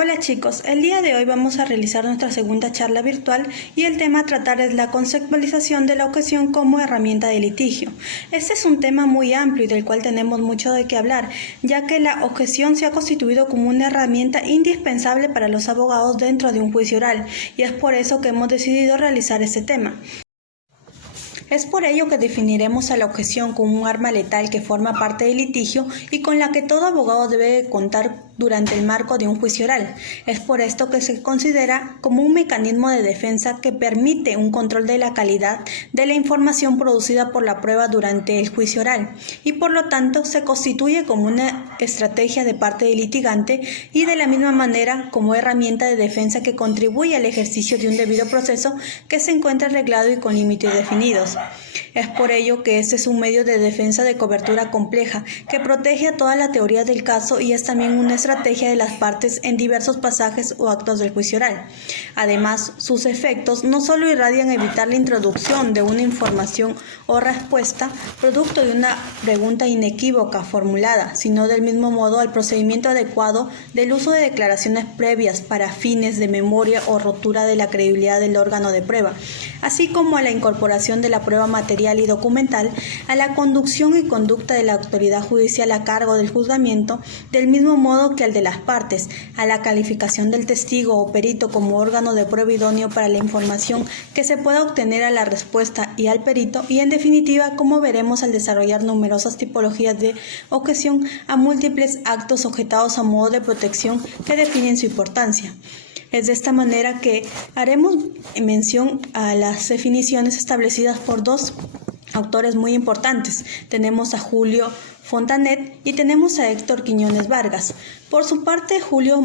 Hola chicos, el día de hoy vamos a realizar nuestra segunda charla virtual y el tema a tratar es la conceptualización de la objeción como herramienta de litigio. Este es un tema muy amplio y del cual tenemos mucho de qué hablar, ya que la objeción se ha constituido como una herramienta indispensable para los abogados dentro de un juicio oral y es por eso que hemos decidido realizar este tema. Es por ello que definiremos a la objeción como un arma letal que forma parte del litigio y con la que todo abogado debe contar durante el marco de un juicio oral. Es por esto que se considera como un mecanismo de defensa que permite un control de la calidad de la información producida por la prueba durante el juicio oral y por lo tanto se constituye como una estrategia de parte del litigante y de la misma manera como herramienta de defensa que contribuye al ejercicio de un debido proceso que se encuentra arreglado y con límites definidos. Es por ello que este es un medio de defensa de cobertura compleja que protege a toda la teoría del caso y es también una estrategia de las partes en diversos pasajes o actos del juicio oral. Además, sus efectos no solo irradian evitar la introducción de una información o respuesta producto de una pregunta inequívoca formulada, sino del mismo modo al procedimiento adecuado del uso de declaraciones previas para fines de memoria o rotura de la credibilidad del órgano de prueba, así como a la incorporación de la prueba material y documental, a la conducción y conducta de la autoridad judicial a cargo del juzgamiento, del mismo modo que al de las partes, a la calificación del testigo o perito como órgano de prueba idóneo para la información que se pueda obtener a la respuesta y al perito, y en definitiva, como veremos al desarrollar numerosas tipologías de objeción a múltiples actos objetados a modo de protección que definen su importancia. Es de esta manera que haremos mención a las definiciones establecidas por dos autores muy importantes. Tenemos a Julio Fontanet y tenemos a Héctor Quiñones Vargas. Por su parte, Julio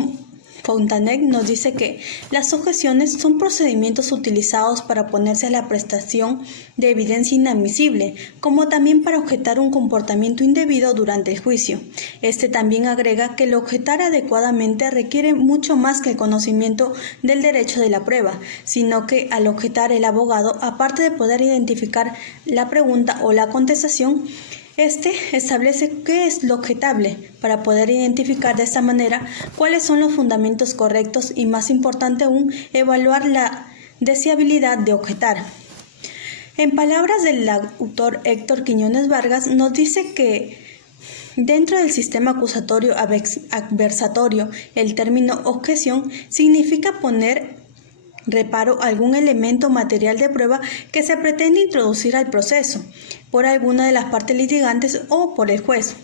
Fontanet nos dice que las objeciones son procedimientos utilizados para oponerse a la prestación de evidencia inadmisible, como también para objetar un comportamiento indebido durante el juicio. Este también agrega que el objetar adecuadamente requiere mucho más que el conocimiento del derecho de la prueba, sino que al objetar el abogado, aparte de poder identificar la pregunta o la contestación, establece qué es lo objetable para poder identificar de esta manera cuáles son los fundamentos correctos y, más importante aún, evaluar la deseabilidad de objetar. En palabras del autor Héctor Quiñones Vargas, nos dice que dentro del sistema acusatorio adversatorio, el término objeción significa poner reparo a algún elemento material de prueba que se pretende introducir al proceso por alguna de las partes litigantes o por el juez.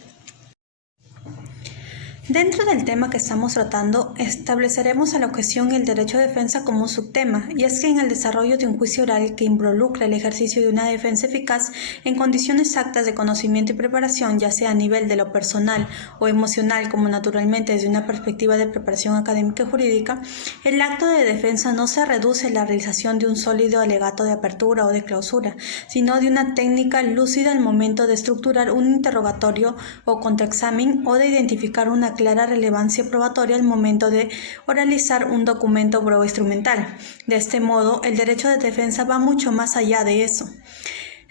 Dentro del tema que estamos tratando, estableceremos a la objeción y el derecho de defensa como un subtema, y es que en el desarrollo de un juicio oral que involucra el ejercicio de una defensa eficaz en condiciones exactas de conocimiento y preparación, ya sea a nivel de lo personal o emocional, como naturalmente desde una perspectiva de preparación académica y jurídica, el acto de defensa no se reduce a la realización de un sólido alegato de apertura o de clausura, sino de una técnica lúcida al momento de estructurar un interrogatorio o contraexamen o de identificar una clara relevancia probatoria al momento de oralizar un documento prueba instrumental. De este modo, el derecho de defensa va mucho más allá de eso.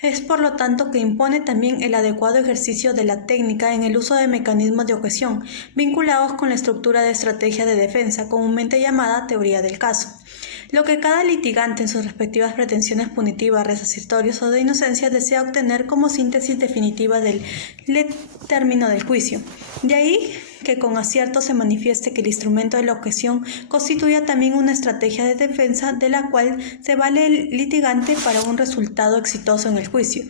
Es por lo tanto que impone también el adecuado ejercicio de la técnica en el uso de mecanismos de objeción vinculados con la estructura de estrategia de defensa, comúnmente llamada teoría del caso. Lo que cada litigante en sus respectivas pretensiones punitivas, resarcitorios o de inocencia desea obtener como síntesis definitiva del término del juicio. De ahí que con acierto se manifieste que el instrumento de la objeción constituya también una estrategia de defensa de la cual se vale el litigante para un resultado exitoso en el juicio.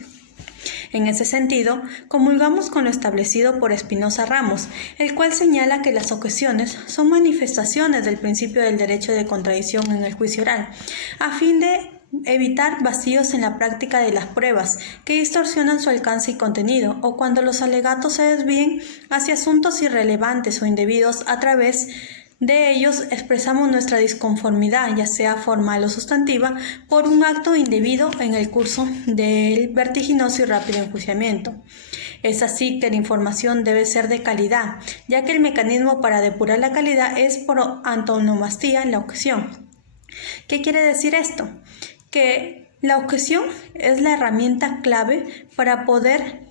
En ese sentido, comulgamos con lo establecido por Espinosa Ramos, el cual señala que las objeciones son manifestaciones del principio del derecho de contradicción en el juicio oral, a fin de evitar vacíos en la práctica de las pruebas que distorsionan su alcance y contenido, o cuando los alegatos se desvíen hacia asuntos irrelevantes o indebidos. A través de ellos expresamos nuestra disconformidad, ya sea formal o sustantiva, por un acto indebido en el curso del vertiginoso y rápido enjuiciamiento. Es así que la información debe ser de calidad, ya que el mecanismo para depurar la calidad es por antonomasia la objeción. ¿Qué quiere decir esto? Que la objeción es la herramienta clave para poder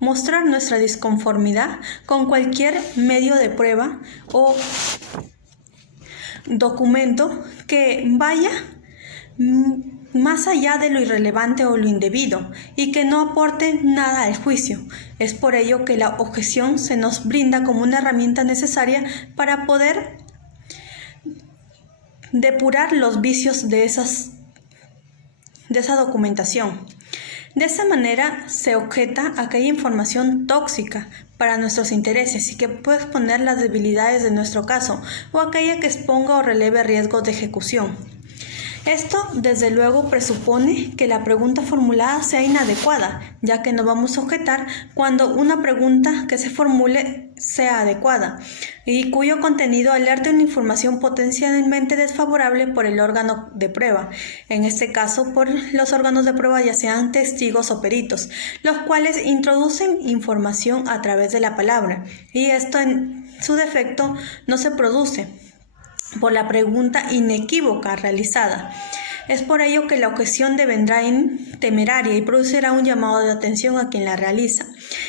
mostrar nuestra disconformidad con cualquier medio de prueba o documento que vaya más allá de lo irrelevante o lo indebido y que no aporte nada al juicio. Es por ello que la objeción se nos brinda como una herramienta necesaria para poder depurar los vicios de esa documentación. De esa manera se objeta aquella información tóxica para nuestros intereses y que puede exponer las debilidades de nuestro caso o aquella que exponga o releve riesgos de ejecución. Esto, desde luego, presupone que la pregunta formulada sea inadecuada, ya que no vamos a objetar cuando una pregunta que se formule sea adecuada y cuyo contenido alerte una información potencialmente desfavorable por el órgano de prueba, en este caso por los órganos de prueba ya sean testigos o peritos, los cuales introducen información a través de la palabra, y esto en su defecto no se produce por la pregunta inequívoca realizada. Es por ello que la objeción devendrá temeraria y producirá un llamado de atención a quien la realiza.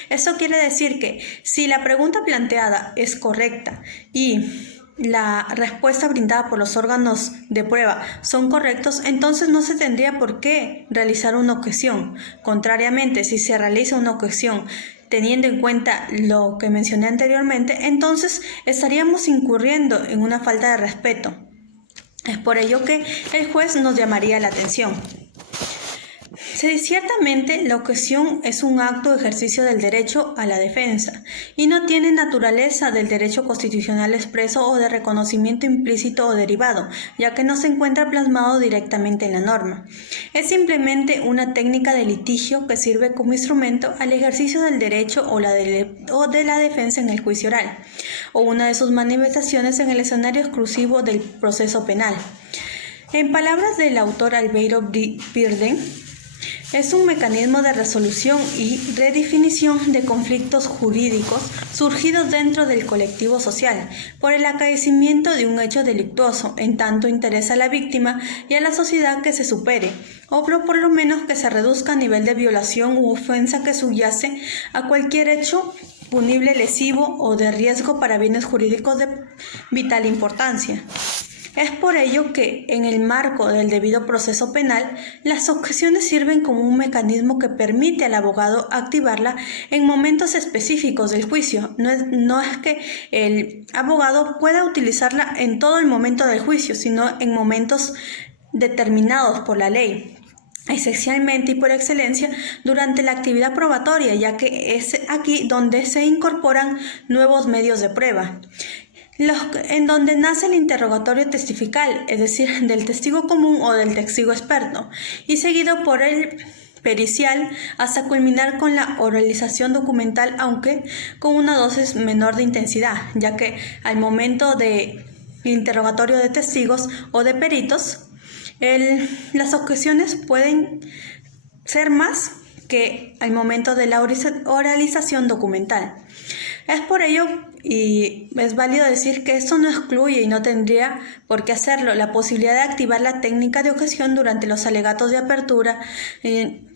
Eso quiere decir que si la pregunta planteada es correcta y la respuesta brindada por los órganos de prueba son correctos, entonces no se tendría por qué realizar una objeción. Contrariamente, si se realiza una objeción teniendo en cuenta lo que mencioné anteriormente, entonces estaríamos incurriendo en una falta de respeto. Es por ello que el juez nos llamaría la atención. Ciertamente, la objeción es un acto de ejercicio del derecho a la defensa y no tiene naturaleza del derecho constitucional expreso o de reconocimiento implícito o derivado, ya que no se encuentra plasmado directamente en la norma. Es simplemente una técnica de litigio que sirve como instrumento al ejercicio del derecho o de la defensa en el juicio oral, o una de sus manifestaciones en el escenario exclusivo del proceso penal. En palabras del autor Albeiro Birden, es un mecanismo de resolución y redefinición de conflictos jurídicos surgidos dentro del colectivo social por el acaecimiento de un hecho delictuoso, en tanto interesa a la víctima y a la sociedad que se supere, o por lo menos que se reduzca a nivel de violación u ofensa que subyace a cualquier hecho punible, lesivo o de riesgo para bienes jurídicos de vital importancia. Es por ello que, en el marco del debido proceso penal, las objeciones sirven como un mecanismo que permite al abogado activarla en momentos específicos del juicio. No es que el abogado pueda utilizarla en todo el momento del juicio, sino en momentos determinados por la ley. Esencialmente y por excelencia durante la actividad probatoria, ya que es aquí donde se incorporan nuevos medios de prueba, en donde nace el interrogatorio testifical, es decir, del testigo común o del testigo experto, y seguido por el pericial hasta culminar con la oralización documental, aunque con una dosis menor de intensidad, ya que al momento de interrogatorio de testigos o de peritos, las objeciones pueden ser más que al momento de la oralización documental. Es por ello, y es válido decir que esto no excluye y no tendría por qué hacerlo, la posibilidad de activar la técnica de objeción durante los alegatos de apertura,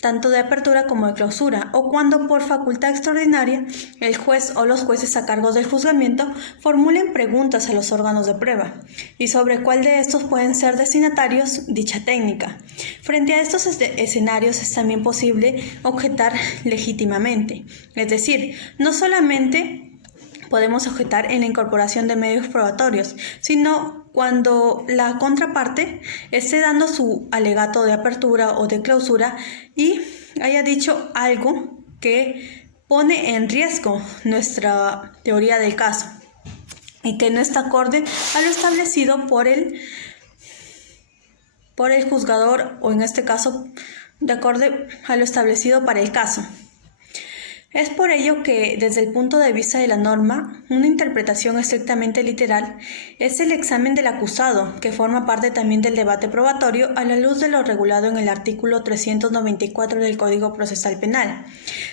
tanto de apertura como de clausura, o cuando por facultad extraordinaria el juez o los jueces a cargo del juzgamiento formulen preguntas a los órganos de prueba, y sobre cuál de estos pueden ser destinatarios dicha técnica. Frente a estos escenarios es también posible objetar legítimamente, es decir, no solamente podemos objetar en la incorporación de medios probatorios, sino cuando la contraparte esté dando su alegato de apertura o de clausura y haya dicho algo que pone en riesgo nuestra teoría del caso y que no está acorde a lo establecido por el juzgador, o en este caso de acorde a lo establecido para el caso. Es por ello que, desde el punto de vista de la norma, una interpretación estrictamente literal es el examen del acusado, que forma parte también del debate probatorio a la luz de lo regulado en el artículo 394 del Código Procesal Penal,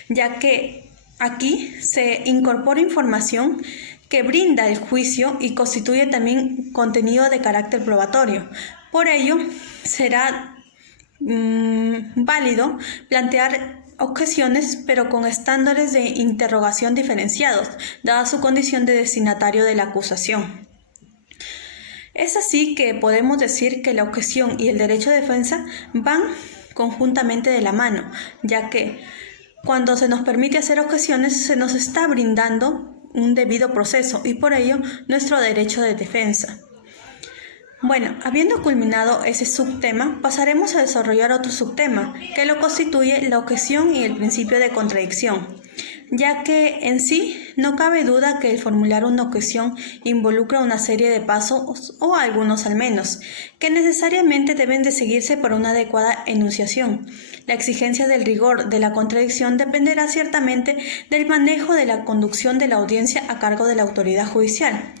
ya que aquí se incorpora información que brinda el juicio y constituye también contenido de carácter probatorio. Por ello, será válido plantear objeciones, pero con estándares de interrogación diferenciados, dada su condición de destinatario de la acusación. Es así que podemos decir que la objeción y el derecho de defensa van conjuntamente de la mano, ya que cuando se nos permite hacer objeciones se nos está brindando un debido proceso y por ello nuestro derecho de defensa. Bueno, habiendo culminado ese subtema, pasaremos a desarrollar otro subtema, que lo constituye la objeción y el principio de contradicción, ya que en sí no cabe duda que el formular una objeción involucra una serie de pasos, o algunos al menos, que necesariamente deben de seguirse por una adecuada enunciación. La exigencia del rigor de la contradicción dependerá ciertamente del manejo de la conducción de la audiencia a cargo de la autoridad judicial.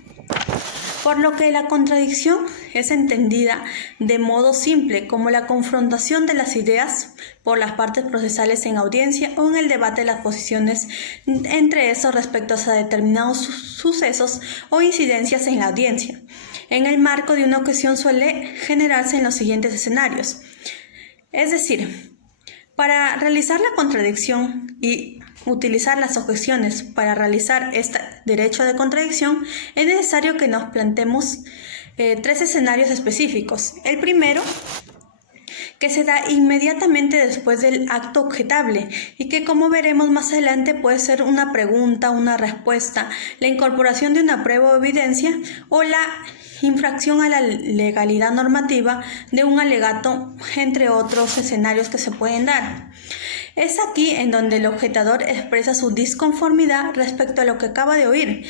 Por lo que la contradicción es entendida de modo simple como la confrontación de las ideas por las partes procesales en audiencia o en el debate de las posiciones entre esos respecto a determinados sucesos o incidencias en la audiencia. En el marco de una objeción suele generarse en los siguientes escenarios. Es decir, para realizar la contradicción y utilizar las objeciones para realizar este derecho de contradicción, es necesario que nos planteemos tres escenarios específicos. El primero, que se da inmediatamente después del acto objetable y que, como veremos más adelante, puede ser una pregunta, una respuesta, la incorporación de una prueba o evidencia o la infracción a la legalidad normativa de un alegato, entre otros escenarios que se pueden dar. Es aquí en donde el objetador expresa su disconformidad respecto a lo que acaba de oír,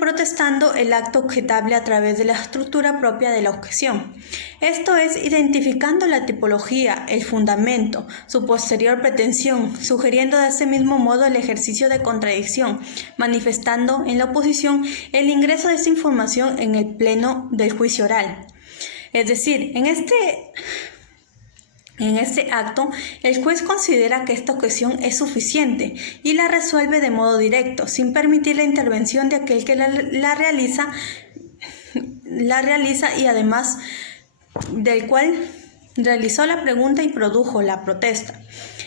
protestando el acto objetable a través de la estructura propia de la objeción. Esto es, identificando la tipología, el fundamento, su posterior pretensión, sugiriendo de ese mismo modo el ejercicio de contradicción, manifestando en la oposición el ingreso de esa información en el pleno del juicio oral. Es decir, en este acto, el juez considera que esta objeción es suficiente y la resuelve de modo directo, sin permitir la intervención de aquel que la realiza y además del cual realizó la pregunta y produjo la protesta.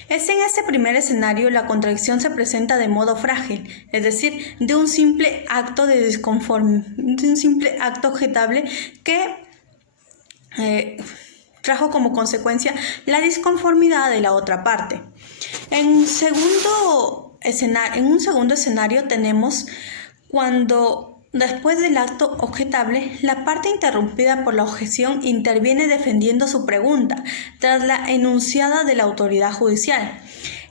En este primer escenario, la contradicción se presenta de modo frágil, es decir, de un simple acto objetable que trajo como consecuencia la disconformidad de la otra parte. En un segundo escenario tenemos cuando, después del acto objetable, la parte interrumpida por la objeción interviene defendiendo su pregunta tras la enunciada de la autoridad judicial.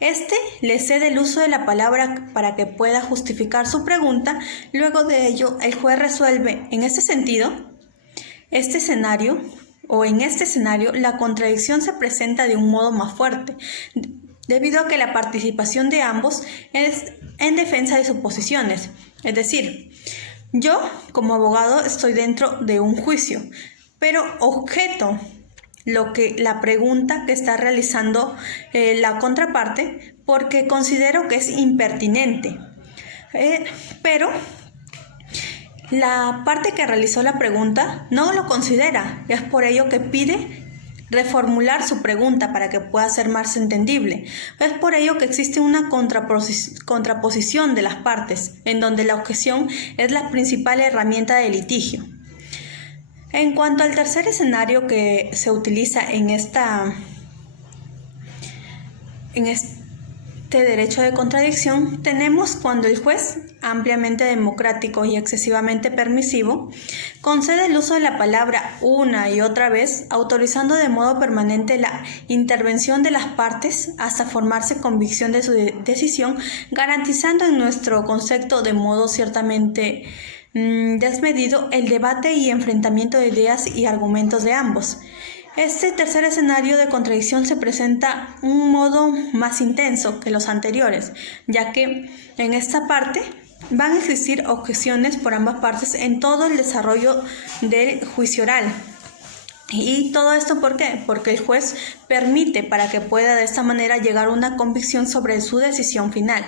Este le cede el uso de la palabra para que pueda justificar su pregunta. Luego de ello, el juez resuelve. En este escenario, la contradicción se presenta de un modo más fuerte, debido a que la participación de ambos es en defensa de sus posiciones. Es decir, yo, como abogado, estoy dentro de un juicio, pero objeto la pregunta que está realizando la contraparte porque considero que es impertinente. Pero la parte que realizó la pregunta no lo considera, y es por ello que pide reformular su pregunta para que pueda ser más entendible. Es por ello que existe una contraposición de las partes, en donde la objeción es la principal herramienta de litigio. En cuanto al tercer escenario que se utiliza en este derecho de contradicción, tenemos cuando el juez, ampliamente democrático y excesivamente permisivo, concede el uso de la palabra una y otra vez, autorizando de modo permanente la intervención de las partes hasta formarse convicción de su decisión, garantizando en nuestro concepto de modo ciertamente desmedido el debate y enfrentamiento de ideas y argumentos de ambos. Este tercer escenario de contradicción se presenta un modo más intenso que los anteriores, ya que en esta parte van a existir objeciones por ambas partes en todo el desarrollo del juicio oral. ¿Y todo esto por qué? Porque el juez permite para que pueda de esta manera llegar a una convicción sobre su decisión final.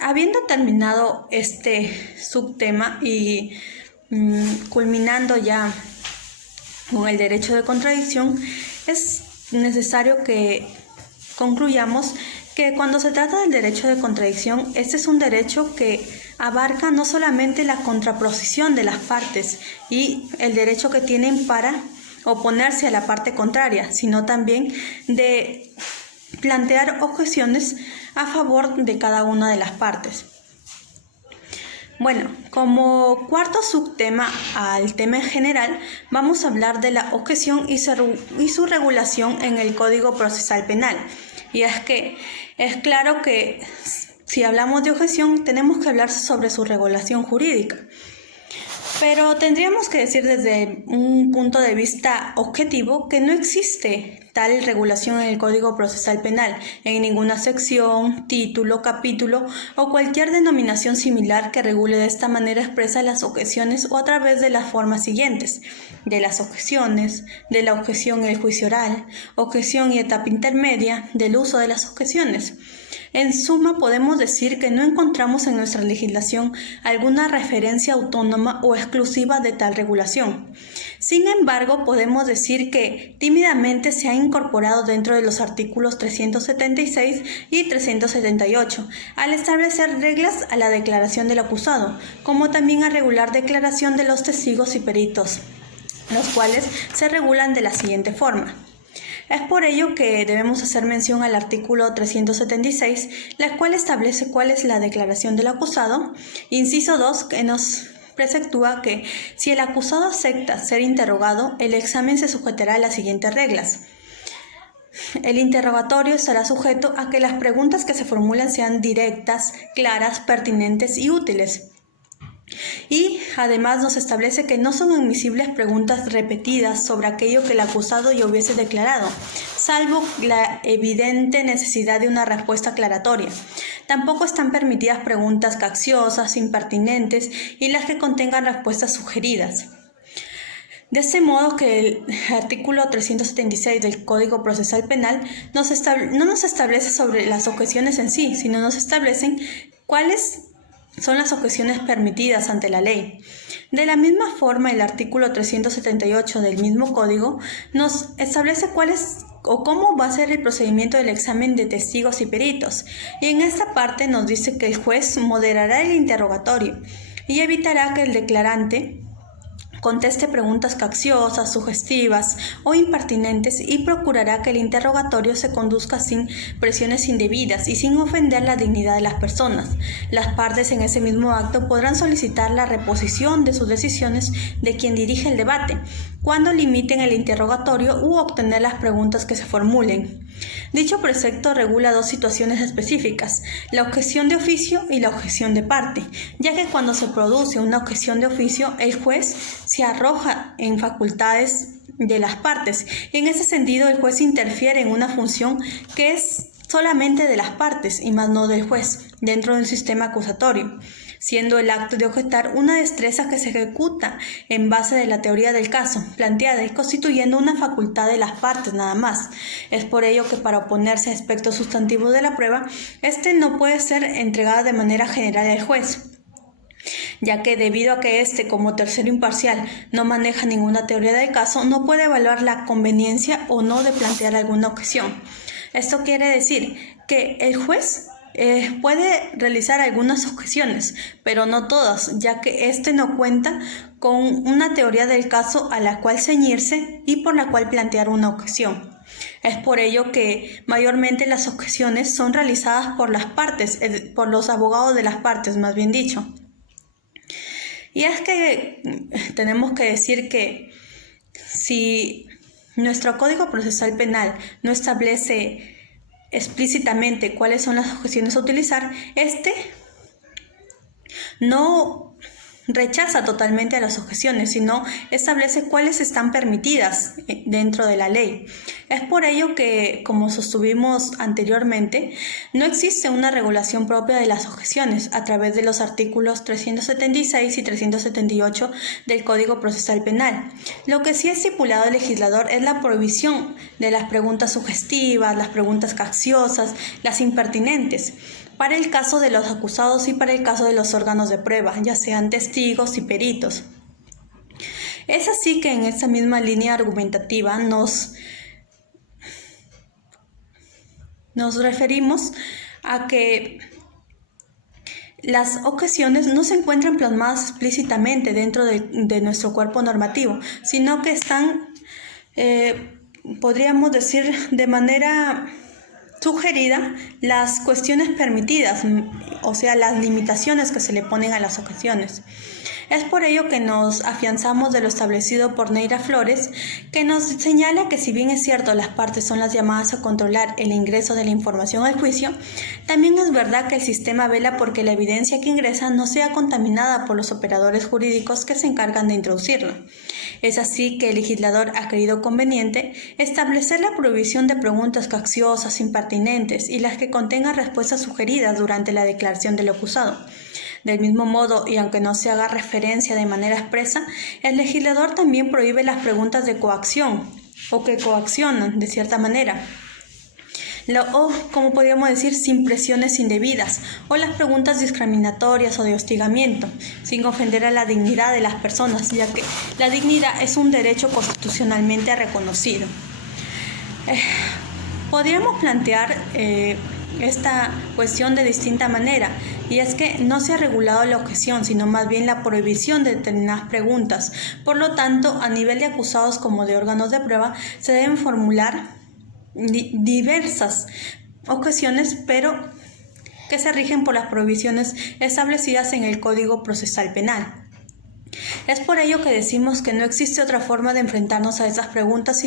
Habiendo terminado este subtema y culminando ya con el derecho de contradicción, es necesario que concluyamos que cuando se trata del derecho de contradicción, este es un derecho que abarca no solamente la contraposición de las partes y el derecho que tienen para oponerse a la parte contraria, sino también de plantear objeciones a favor de cada una de las partes. Bueno, como cuarto subtema al tema en general, vamos a hablar de la objeción y su regulación en el Código Procesal Penal. Y es que es claro que si hablamos de objeción, tenemos que hablar sobre su regulación jurídica. Pero tendríamos que decir desde un punto de vista objetivo que no existe tal regulación en el Código Procesal Penal, en ninguna sección, título, capítulo o cualquier denominación similar que regule de esta manera expresa las objeciones o a través de las formas siguientes: de las objeciones, de la objeción en el juicio oral, objeción y etapa intermedia, del uso de las objeciones. En suma, podemos decir que no encontramos en nuestra legislación alguna referencia autónoma o exclusiva de tal regulación. Sin embargo, podemos decir que tímidamente se ha incorporado dentro de los artículos 376 y 378, al establecer reglas a la declaración del acusado, como también a regular declaración de los testigos y peritos, los cuales se regulan de la siguiente forma. Es por ello que debemos hacer mención al artículo 376, la cual establece cuál es la declaración del acusado, inciso 2, que nos preceptúa que si el acusado acepta ser interrogado, el examen se sujetará a las siguientes reglas. El interrogatorio estará sujeto a que las preguntas que se formulan sean directas, claras, pertinentes y útiles. Y además nos establece que no son admisibles preguntas repetidas sobre aquello que el acusado ya hubiese declarado, salvo la evidente necesidad de una respuesta aclaratoria. Tampoco están permitidas preguntas capciosas, impertinentes y las que contengan respuestas sugeridas. De este modo que el artículo 376 del Código Procesal Penal no nos establece sobre las objeciones en sí, sino nos establecen cuáles son las objeciones permitidas ante la ley. De la misma forma, el artículo 378 del mismo código nos establece cuál es o cómo va a ser el procedimiento del examen de testigos y peritos. Y en esta parte nos dice que el juez moderará el interrogatorio y evitará que el declarante conteste preguntas capciosas, sugestivas o impertinentes y procurará que el interrogatorio se conduzca sin presiones indebidas y sin ofender la dignidad de las personas. Las partes en ese mismo acto podrán solicitar la reposición de sus decisiones de quien dirige el debate, cuando limiten el interrogatorio u obtener las preguntas que se formulen. Dicho precepto regula dos situaciones específicas: la objeción de oficio y la objeción de parte, ya que cuando se produce una objeción de oficio, el juez se arroja en facultades de las partes y en ese sentido el juez interfiere en una función que es solamente de las partes y más no del juez dentro de un sistema acusatorio, siendo el acto de objetar una destreza que se ejecuta en base de la teoría del caso planteada y constituyendo una facultad de las partes nada más. Es por ello que para oponerse a aspectos sustantivos de la prueba, no puede ser entregada de manera general al juez, ya que debido a que como tercero imparcial no maneja ninguna teoría del caso, no puede evaluar la conveniencia o no de plantear alguna objeción. Esto quiere decir que el juez puede realizar algunas objeciones, pero no todas, ya que no cuenta con una teoría del caso a la cual ceñirse y por la cual plantear una objeción. Es por ello que mayormente las objeciones son realizadas por las partes, por los abogados de las partes, más bien dicho. Y es que tenemos que decir que si nuestro Código Procesal Penal no establece explícitamente cuáles son las objeciones a utilizar, no rechaza totalmente a las objeciones, sino establece cuáles están permitidas dentro de la ley. Es por ello que, como sostuvimos anteriormente, no existe una regulación propia de las objeciones a través de los artículos 376 y 378 del Código Procesal Penal. Lo que sí ha estipulado el legislador es la prohibición de las preguntas sugestivas, las preguntas capciosas, las impertinentes, para el caso de los acusados y para el caso de los órganos de prueba, ya sean testigos y peritos. Es así que en esta misma línea argumentativa nos Nos referimos a que las objeciones no se encuentran plasmadas explícitamente dentro de nuestro cuerpo normativo, sino que están, podríamos decir, de manera sugerida las cuestiones permitidas, o sea, las limitaciones que se le ponen a las objeciones. Es por ello que nos afianzamos de lo establecido por Neira Flores, que nos señala que si bien es cierto las partes son las llamadas a controlar el ingreso de la información al juicio, también es verdad que el sistema vela porque la evidencia que ingresa no sea contaminada por los operadores jurídicos que se encargan de introducirla. Es así que el legislador ha creído conveniente establecer la prohibición de preguntas capciosas, impertinentes y las que contengan respuestas sugeridas durante la declaración del acusado. Del mismo modo, y aunque no se haga referencia de manera expresa, el legislador también prohíbe las preguntas de coacción o que coaccionan de cierta manera, o como podríamos decir, sin presiones indebidas, o las preguntas discriminatorias o de hostigamiento, sin ofender a la dignidad de las personas, ya que la dignidad es un derecho constitucionalmente reconocido. Podríamos plantear esta cuestión de distinta manera, y es que no se ha regulado la objeción, sino más bien la prohibición de determinadas preguntas. Por lo tanto, a nivel de acusados como de órganos de prueba, se deben formular diversas objeciones, pero que se rigen por las prohibiciones establecidas en el Código Procesal Penal. Es por ello que decimos que no existe otra forma de enfrentarnos a esas preguntas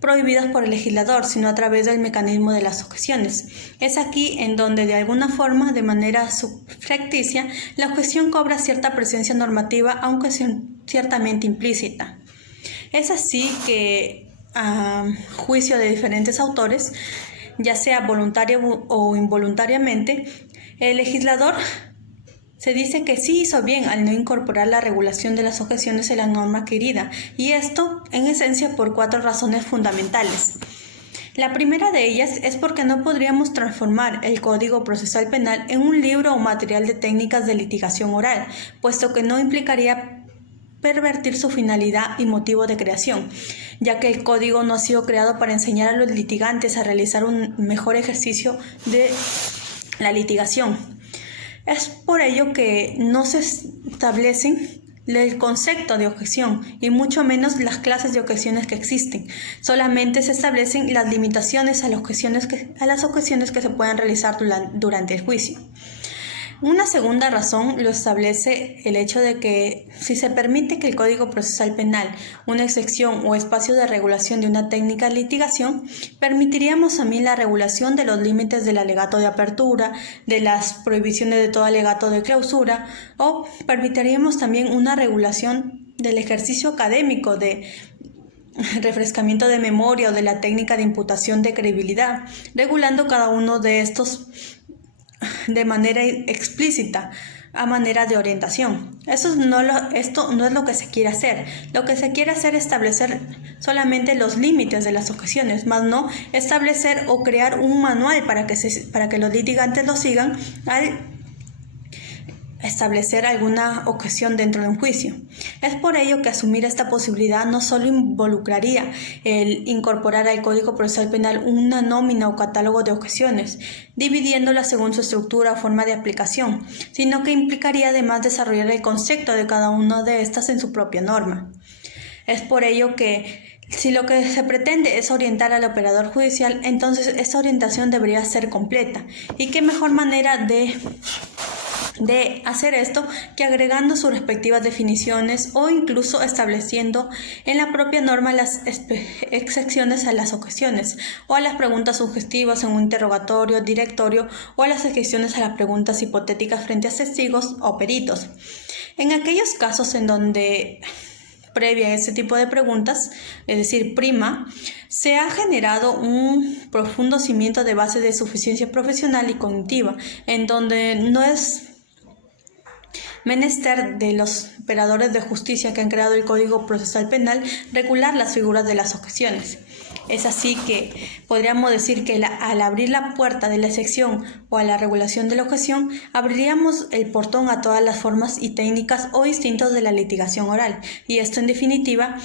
prohibidas por el legislador, sino a través del mecanismo de las objeciones. Es aquí en donde, de alguna forma, de manera subrepticia, la objeción cobra cierta presencia normativa, aunque ciertamente implícita. Es así que, a juicio de diferentes autores, ya sea voluntario o involuntariamente, el legislador se dice que sí hizo bien al no incorporar la regulación de las objeciones en la norma querida, y esto en esencia por 4 razones fundamentales. La primera de ellas es porque no podríamos transformar el Código Procesal Penal en un libro o material de técnicas de litigación oral, puesto que no implicaría pervertir su finalidad y motivo de creación, ya que el código no ha sido creado para enseñar a los litigantes a realizar un mejor ejercicio de la litigación. Es por ello que no se establecen el concepto de objeción y mucho menos las clases de objeciones que existen. Solamente se establecen las limitaciones a las objeciones que se puedan realizar durante el juicio. Una segunda razón lo establece el hecho de que si se permite que el Código Procesal Penal, una excepción o espacio de regulación de una técnica de litigación, permitiríamos también la regulación de los límites del alegato de apertura, de las prohibiciones de todo alegato de clausura, o permitiríamos también una regulación del ejercicio académico de refrescamiento de memoria o de la técnica de imputación de credibilidad, regulando cada uno de estos de manera explícita, a manera de orientación. Esto no es lo que se quiere hacer. Lo que se quiere hacer es establecer solamente los límites de las objeciones, más no establecer o crear un manual para que los litigantes lo sigan al establecer alguna objeción dentro de un juicio. Es por ello que asumir esta posibilidad no solo involucraría el incorporar al Código Procesal Penal una nómina o catálogo de objeciones, dividiéndolas según su estructura o forma de aplicación, sino que implicaría además desarrollar el concepto de cada una de estas en su propia norma. Es por ello que si lo que se pretende es orientar al operador judicial, entonces esta orientación debería ser completa. ¿Y qué mejor manera de hacer esto que agregando sus respectivas definiciones o incluso estableciendo en la propia norma las excepciones a las objeciones o a las preguntas sugestivas en un interrogatorio, directorio o a las excepciones a las preguntas hipotéticas frente a testigos o peritos? En aquellos casos en donde previa a este tipo de preguntas, es decir, prima, se ha generado un profundo cimiento de base de suficiencia profesional y cognitiva, en donde no es menester de los operadores de justicia que han creado el Código Procesal Penal regular las figuras de las objeciones. Es así que podríamos decir que al abrir la puerta de la excepción o a la regulación de la objeción, abriríamos el portón a todas las formas y técnicas o instintos de la litigación oral, y esto en definitiva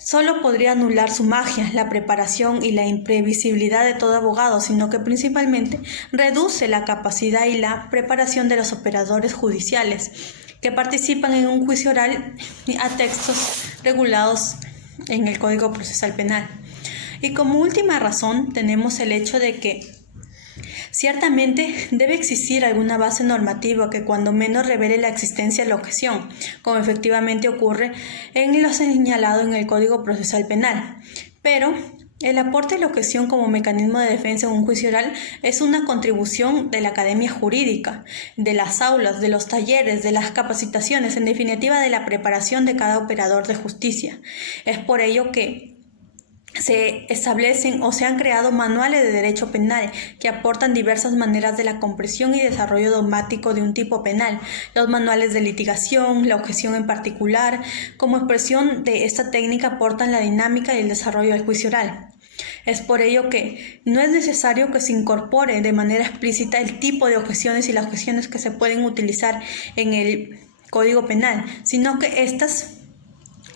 solo podría anular su magia, la preparación y la imprevisibilidad de todo abogado, sino que principalmente reduce la capacidad y la preparación de los operadores judiciales que participan en un juicio oral a textos regulados en el Código Procesal Penal. Y como última razón tenemos el hecho de que ciertamente debe existir alguna base normativa que cuando menos revele la existencia de la objeción, como efectivamente ocurre en lo señalado en el Código Procesal Penal. Pero el aporte de la objeción como mecanismo de defensa en un juicio oral es una contribución de la academia jurídica, de las aulas, de los talleres, de las capacitaciones, en definitiva de la preparación de cada operador de justicia. Es por ello que se establecen o se han creado manuales de derecho penal que aportan diversas maneras de la comprensión y desarrollo dogmático de un tipo penal. Los manuales de litigación, la objeción en particular, como expresión de esta técnica aportan la dinámica y el desarrollo del juicio oral. Es por ello que no es necesario que se incorpore de manera explícita el tipo de objeciones y las objeciones que se pueden utilizar en el Código Penal, sino que estas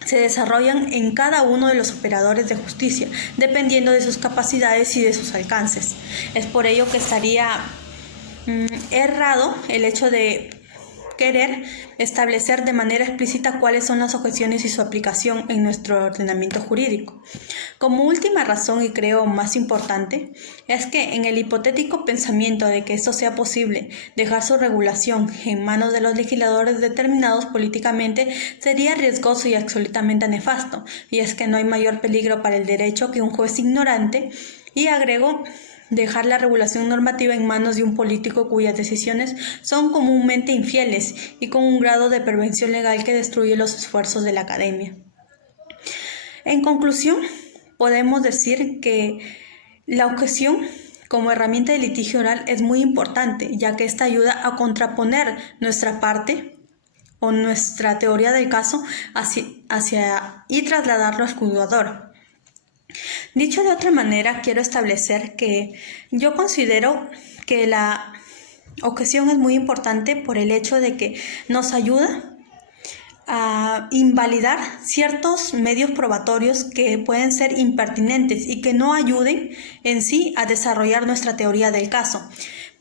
se desarrollan en cada uno de los operadores de justicia, dependiendo de sus capacidades y de sus alcances. Es por ello que estaría errado el hecho de querer establecer de manera explícita cuáles son las objeciones y su aplicación en nuestro ordenamiento jurídico. Como última razón, y creo más importante, es que en el hipotético pensamiento de que esto sea posible, dejar su regulación en manos de los legisladores determinados políticamente sería riesgoso y absolutamente nefasto, y es que no hay mayor peligro para el derecho que un juez ignorante, y agrego, dejar la regulación normativa en manos de un político cuyas decisiones son comúnmente infieles y con un grado de perversión legal que destruye los esfuerzos de la academia. En conclusión, podemos decir que la objeción como herramienta de litigio oral es muy importante, ya que esta ayuda a contraponer nuestra parte o nuestra teoría del caso y trasladarlo al juzgador. Dicho de otra manera, quiero establecer que yo considero que la objeción es muy importante por el hecho de que nos ayuda a invalidar ciertos medios probatorios que pueden ser impertinentes y que no ayuden en sí a desarrollar nuestra teoría del caso.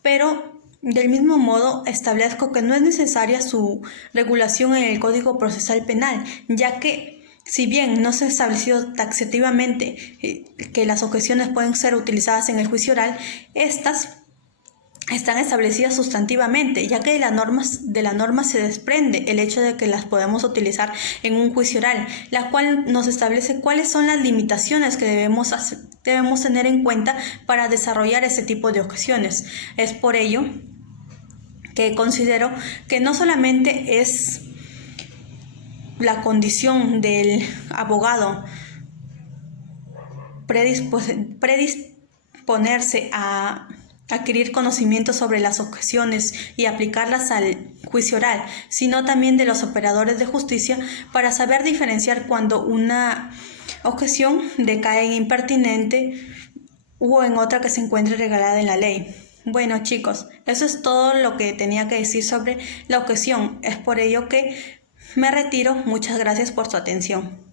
Pero del mismo modo, establezco que no es necesaria su regulación en el Código Procesal Penal, ya que si bien no se ha establecido taxativamente que las objeciones pueden ser utilizadas en el juicio oral, estas están establecidas sustantivamente, ya que de la norma se desprende el hecho de que las podemos utilizar en un juicio oral, la cual nos establece cuáles son las limitaciones que debemos tener en cuenta para desarrollar este tipo de objeciones. Es por ello que considero que no solamente es la condición del abogado predisponerse a adquirir conocimientos sobre las objeciones y aplicarlas al juicio oral, sino también de los operadores de justicia para saber diferenciar cuando una objeción decae en impertinente o en otra que se encuentre regalada en la ley. Bueno, chicos, eso es todo lo que tenía que decir sobre la objeción. Es por ello que me retiro. Muchas gracias por su atención.